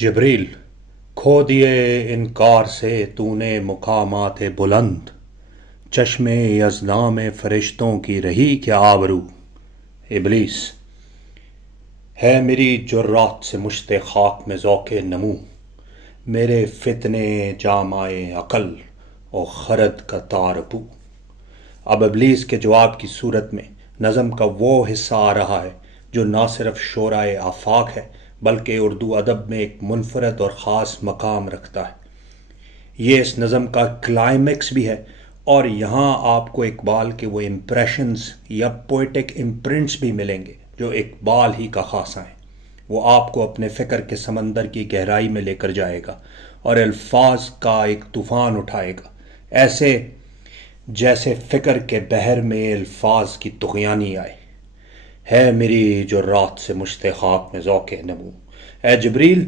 جبریل، کھو دیے انکار سے تو نے مقامات بلند، چشم یزداں میں فرشتوں کی رہی کیا آبرو۔ ابلیس، ہے میری جرات سے مشت خاک میں ذوق نمو، میرے فتنے جامائے عقل و خرد کا تارپو۔ اب ابلیس کے جواب کی صورت میں نظم کا وہ حصہ آ رہا ہے جو نہ صرف شعرائے آفاق ہے بلکہ اردو ادب میں ایک منفرد اور خاص مقام رکھتا ہے۔ یہ اس نظم کا کلائمیکس بھی ہے، اور یہاں آپ کو اقبال کے وہ امپریشنز یا پوئٹک امپرنٹس بھی ملیں گے جو اقبال ہی کا خاصہ ہیں۔ وہ آپ کو اپنے فکر کے سمندر کی گہرائی میں لے کر جائے گا اور الفاظ کا ایک طوفان اٹھائے گا، ایسے جیسے فکر کے بحر میں الفاظ کی طغیانی آئے۔ ہے میری جو رات سے مشت خاک میں ذوق نمو، اے جبریل،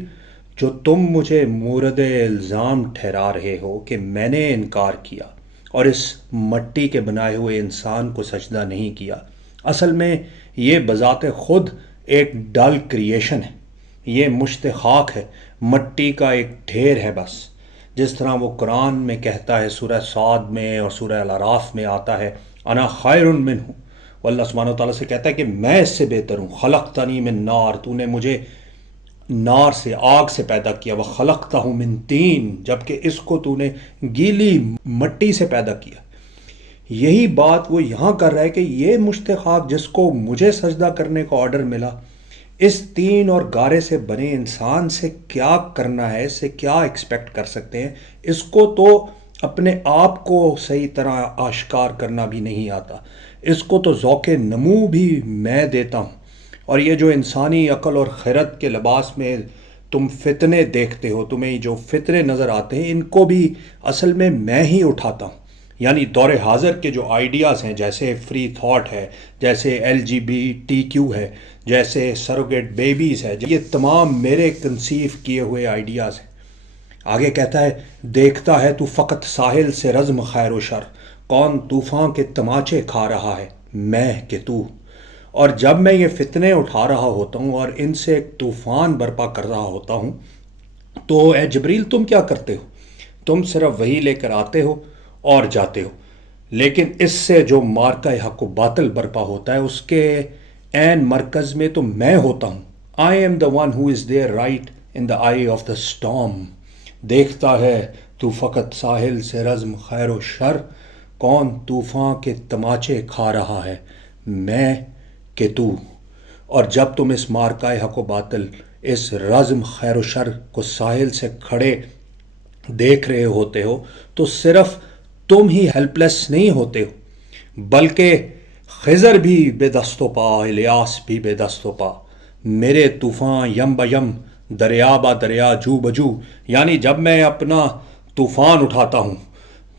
جو تم مجھے مورد الزام ٹھہرا رہے ہو کہ میں نے انکار کیا اور اس مٹی کے بنائے ہوئے انسان کو سجدہ نہیں کیا، اصل میں یہ بذات خود ایک ڈل کریشن ہے۔ یہ مشت خاک ہے، مٹی کا ایک ڈھیر ہے بس۔ جس طرح وہ قرآن میں کہتا ہے، سورہ صاد میں اور سورہ الاعراف میں آتا ہے، انا خیر منہ، وہ اللہ سبحانہ و تعالیٰ سے کہتا ہے کہ میں اس سے بہتر ہوں۔ خلقتنی من نار، تو نے مجھے نار سے، آگ سے پیدا کیا، وہ خلقتہ من طین، جبکہ اس کو تو نے گیلی مٹی سے پیدا کیا۔ یہی بات وہ یہاں کر رہا ہے کہ یہ مشت خاک جس کو مجھے سجدہ کرنے کا آرڈر ملا، اس تین اور گارے سے بنے انسان سے کیا کرنا ہے، اس سے کیا ایکسپیکٹ کر سکتے ہیں؟ اس کو تو اپنے آپ کو صحیح طرح آشکار کرنا بھی نہیں آتا، اس کو تو ذوق نمو بھی میں دیتا ہوں۔ اور یہ جو انسانی عقل اور خرد کے لباس میں تم فتنے دیکھتے ہو، تمہیں جو فتنے نظر آتے ہیں، ان کو بھی اصل میں ہی اٹھاتا ہوں۔ یعنی دور حاضر کے جو آئیڈیاز ہیں، جیسے فری تھاٹ ہے، جیسے LGBTQ ہے، جیسے سروگیٹ بیبیز ہے، یہ تمام میرے کنسیو کیے ہوئے آئیڈیاز ہیں۔ آگے کہتا ہے، دیکھتا ہے تو فقط ساحل سے رزم خیر و شر، کون طوفان کے تماچے کھا رہا ہے، میں کہ تو۔ اور جب میں یہ فتنے اٹھا رہا ہوتا ہوں اور ان سے ایک طوفان برپا کر رہا ہوتا ہوں، تو اے جبریل تم کیا کرتے ہو؟ تم صرف وہی لے کر آتے ہو اور جاتے ہو، لیکن اس سے جو مارکہ حق و باطل برپا ہوتا ہے اس کے عین مرکز میں تو میں ہوتا ہوں۔ I am the one who is there right in the eye of the storm۔ دیکھتا ہے تو فقط ساحل سے رزم خیر و شر، کون طوفان کے تماچے کھا رہا ہے، میں کہ تو۔ اور جب تم اس مارکہ حق و باطل، اس رزم خیر و شر کو ساحل سے کھڑے دیکھ رہے ہوتے ہو تو صرف تم ہی ہیلپ لیس نہیں ہوتے ہو، بلکہ خضر بھی بے دست و پا، الیاس بھی بے دست و پا، میرے طوفان یم بیم، دریا با دریا، جو بجو۔ یعنی جب میں اپنا طوفان اٹھاتا ہوں،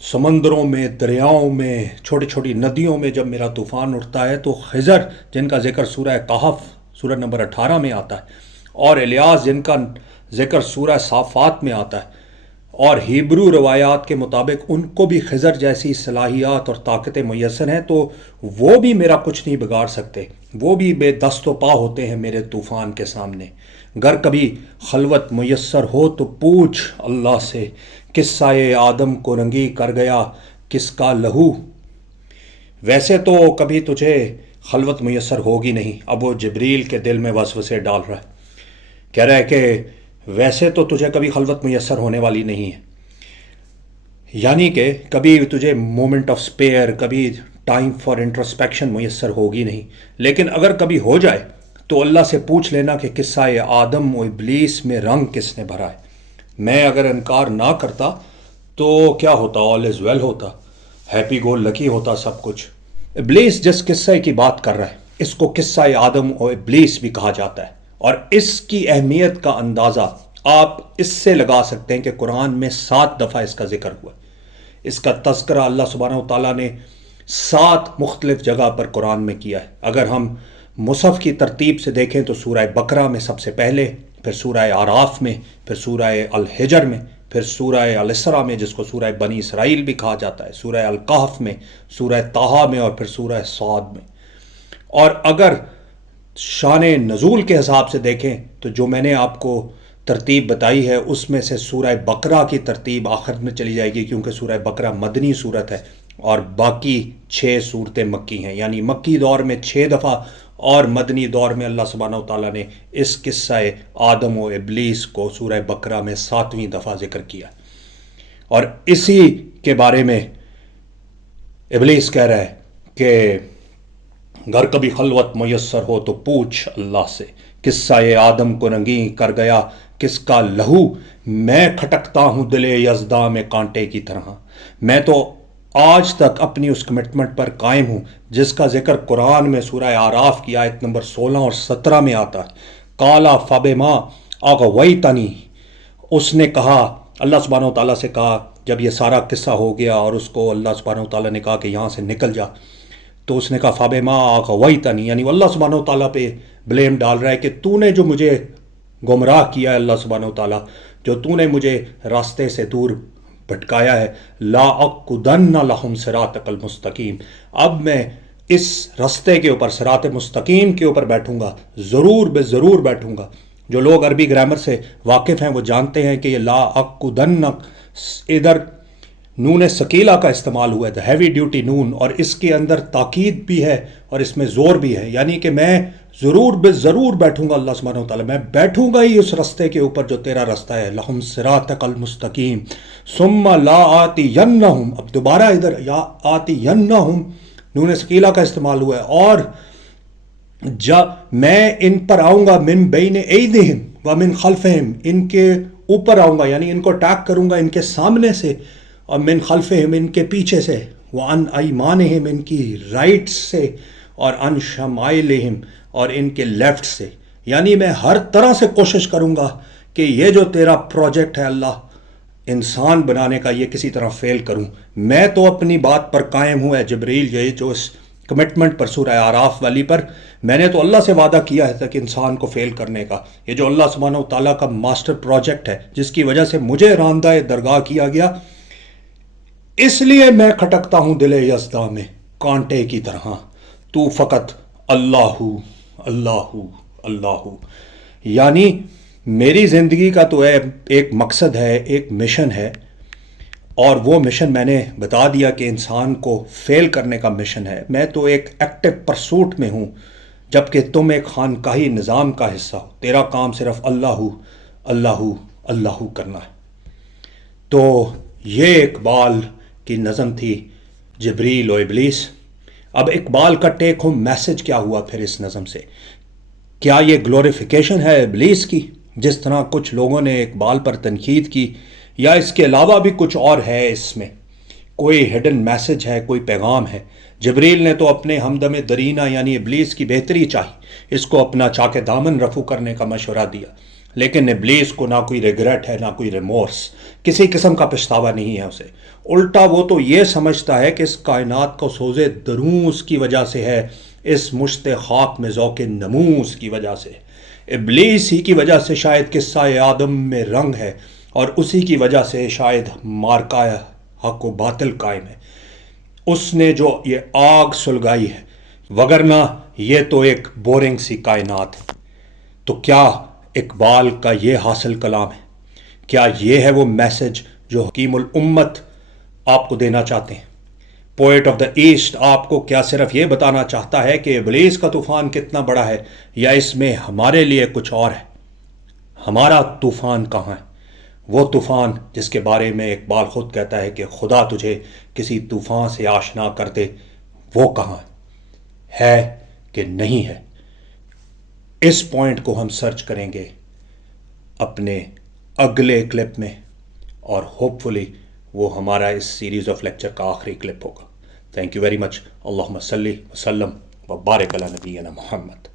سمندروں میں، دریاؤں میں، چھوٹی چھوٹی ندیوں میں جب میرا طوفان اٹھتا ہے، تو خضر جن کا ذکر سورہ کہف سورہ نمبر 18 میں آتا ہے، اور الیاس جن کا ذکر سورہ صافات میں آتا ہے، اور ہیبرو روایات کے مطابق ان کو بھی خضر جیسی صلاحیات اور طاقتیں میسر ہیں، تو وہ بھی میرا کچھ نہیں بگاڑ سکتے، وہ بھی بے دست و پا ہوتے ہیں میرے طوفان کے سامنے۔ گر کبھی خلوت میسر ہو تو پوچھ اللہ سے، قصہ آدم کو رنگی کر گیا کس کا لہو۔ ویسے تو کبھی تجھے خلوت میسر ہوگی نہیں۔ اب وہ جبریل کے دل میں وسوسے ڈال رہا ہے، کہہ رہا ہے کہ ویسے تو تجھے کبھی خلوت میسر ہونے والی نہیں ہے، یعنی کہ کبھی تجھے مومنٹ آف سپیئر، کبھی ٹائم فار انٹرسپیکشن میسر ہوگی نہیں۔ لیکن اگر کبھی ہو جائے تو اللہ سے پوچھ لینا کہ قصہ آدم و ابلیس میں رنگ کس نے بھرا ہے۔ میں اگر انکار نہ کرتا تو کیا ہوتا، آل از ویل ہوتا، ہیپی گو لکی ہوتا سب کچھ۔ ابلیس جس قصے کی بات کر رہا ہے، اس کو قصہ آدم و ابلیس بھی کہا جاتا ہے، اور اس کی اہمیت کا اندازہ آپ اس سے لگا سکتے ہیں کہ قرآن میں 7 دفعہ اس کا ذکر ہوا ہے۔ اس کا تذکرہ اللہ سبحانہ و تعالیٰ نے 7 مختلف جگہ پر قرآن میں کیا ہے۔ اگر ہم مصحف کی ترتیب سے دیکھیں تو سورہ بقرہ میں سب سے پہلے، پھر سورہ اعراف میں، پھر سورہ الحجر میں، پھر سورہ الاسراء میں جس کو سورہ بنی اسرائیل بھی کہا جاتا ہے، سورہ الکہف میں، سورہ طٰہٰ میں، اور پھر سورہ صاد میں۔ اور اگر شان نزول کے حساب سے دیکھیں تو جو میں نے آپ کو ترتیب بتائی ہے اس میں سے سورہ بقرہ کی ترتیب آخر میں چلی جائے گی، کیونکہ سورہ بقرہ مدنی صورت ہے اور باقی 6 صورتیں مکی ہیں، یعنی مکی دور میں 6 دفعہ اور مدنی دور میں اللہ سبحانہ وتعالیٰ نے اس قصہ آدم و ابلیس کو سورہ بقرہ میں 7ویں دفعہ ذکر کیا، اور اسی کے بارے میں ابلیس کہہ رہا ہے کہ اگر کبھی خلوت میسر ہو تو پوچھ اللہ سے، قصہ آدم کو رنگیں کر گیا کس کا لہو، میں کھٹکتا ہوں دل یزداں میں کانٹے کی طرح، میں تو آج تک اپنی اس کمٹمنٹ پر قائم ہوں جس کا ذکر قرآن میں سورہ اعراف کی آیت نمبر 16 اور 17 میں آتا ہے، کالا فبما اغویتنی، اس نے کہا، اللہ سبحانہ وتعالیٰ سے کہا جب یہ سارا قصہ ہو گیا اور اس کو اللہ سبحانہ وتعالیٰ نے کہا کہ یہاں سے نکل جا، تو اس نے کہا فبما اغویتنی، یعنی وہ اللہ سبحانہ وتعالیٰ پہ بلیم ڈال رہا ہے کہ تو نے جو مجھے گمراہ کیا ہے، اللہ سبحانہ وتعالیٰ جو تو نے مجھے راستے سے دور بھٹکایا ہے، لا اقعدن لہم صراطک المستقیم، اب میں اس راستے کے اوپر صراط مستقیم کے اوپر بیٹھوں گا، ضرور بے ضرور بیٹھوں گا۔ جو لوگ عربی گرامر سے واقف ہیں وہ جانتے ہیں کہ یہ لا اقعدن، ادھر نون ثقیلہ کا استعمال ہوا ہے، ہیوی ڈیوٹی نون، اور اس کے اندر تاکید بھی ہے اور اس میں زور بھی ہے، یعنی کہ میں ضرور بے ضرور بیٹھوں گا، اللہ سبحانہ وتعالیٰ میں بیٹھوں گا ہی اس رستے کے اوپر جو تیرا رستہ ہے، لہم صراطک المستقیم ثم لا آتینہم، اب دوبارہ ادھر یا آتینہم نون ثقیلہ کا استعمال ہوا ہے، اور میں ان پر آؤں گا من بین ایدہم ومن خلفہم، ان کے اوپر آؤں گا یعنی ان کو اٹیک کروں گا ان کے سامنے سے، اور من خلفہم ان کے پیچھے سے، وعن ایمانہم ان کی رائٹ سے، اور عن شمائلہم اور ان کے لیفٹ سے، یعنی میں ہر طرح سے کوشش کروں گا کہ یہ جو تیرا پروجیکٹ ہے اللہ انسان بنانے کا، یہ کسی طرح فیل کروں۔ میں تو اپنی بات پر قائم ہوں، اے جبریل، یہ جو اس کمٹمنٹ پر سورہ اعراف والی پر میں نے تو اللہ سے وعدہ کیا ہے کہ انسان کو فیل کرنے کا، یہ جو اللہ سبحانہ وتعالیٰ کا ماسٹر پروجیکٹ ہے جس کی وجہ سے مجھے راندہ درگاہ کیا گیا، اس لیے میں کھٹکتا ہوں دل یزداں میں کانٹے کی طرح، تو فقط اللہ اللہ اللہ، یعنی میری زندگی کا تو ایک مقصد ہے، ایک مشن ہے، اور وہ مشن میں نے بتا دیا کہ انسان کو فیل کرنے کا مشن ہے۔ میں تو ایک ایکٹیو پرسوٹ میں ہوں، جبکہ تم ایک خانقاہی نظام کا حصہ ہو، تیرا کام صرف اللہ اللہ اللہ کرنا ہے۔ تو یہ اقبال کی نظم تھی جبریل و ابلیس۔ اب اقبال کا ٹیک ہوم میسج کیا ہوا پھر اس نظم سے؟ کیا یہ گلوریفیکیشن ہے ابلیس کی جس طرح کچھ لوگوں نے اقبال پر تنقید کی، یا اس کے علاوہ بھی کچھ اور ہے؟ اس میں کوئی ہڈن میسج ہے، کوئی پیغام ہے؟ جبریل نے تو اپنے ہمدم درینہ یعنی ابلیس کی بہتری چاہی، اس کو اپنا چاک دامن رفو کرنے کا مشورہ دیا، لیکن ابلیس کو نہ کوئی ریگریٹ ہے، نہ کوئی ریمورس، کسی قسم کا پچھتاوا نہیں ہے اسے۔ الٹا وہ تو یہ سمجھتا ہے کہ اس کائنات کو سوز دروں اس کی وجہ سے ہے، اس مشت خاک میں ذوق نموس کی وجہ سے، ابلیس ہی کی وجہ سے شاید قصہ آدم میں رنگ ہے، اور اسی کی وجہ سے شاید مارکہ حق و باطل قائم ہے۔ اس نے جو یہ آگ سلگائی ہے، وگرنہ یہ تو ایک بورنگ سی کائنات ہے۔ تو کیا اقبال کا یہ حاصل کلام ہے؟ کیا یہ ہے وہ میسج جو حکیم الامت آپ کو دینا چاہتے ہیں؟ پوئٹ آف دا ایسٹ آپ کو کیا صرف یہ بتانا چاہتا ہے کہ ابلیس کا طوفان کتنا بڑا ہے، یا اس میں ہمارے لیے کچھ اور ہے؟ ہمارا طوفان کہاں ہے؟ وہ طوفان جس کے بارے میں اقبال خود کہتا ہے کہ خدا تجھے کسی طوفان سے آشنا کر دے، وہ کہاں ہے کہ نہیں ہے؟ اس پوائنٹ کو ہم سرچ کریں گے اپنے اگلے کلپ میں، اور ہوپ فلی وہ ہمارا اس سیریز آف لیکچر کا آخری کلپ ہوگا۔ Thank you very much. اللہم صلی وسلم وبارک علی نبینا محمد۔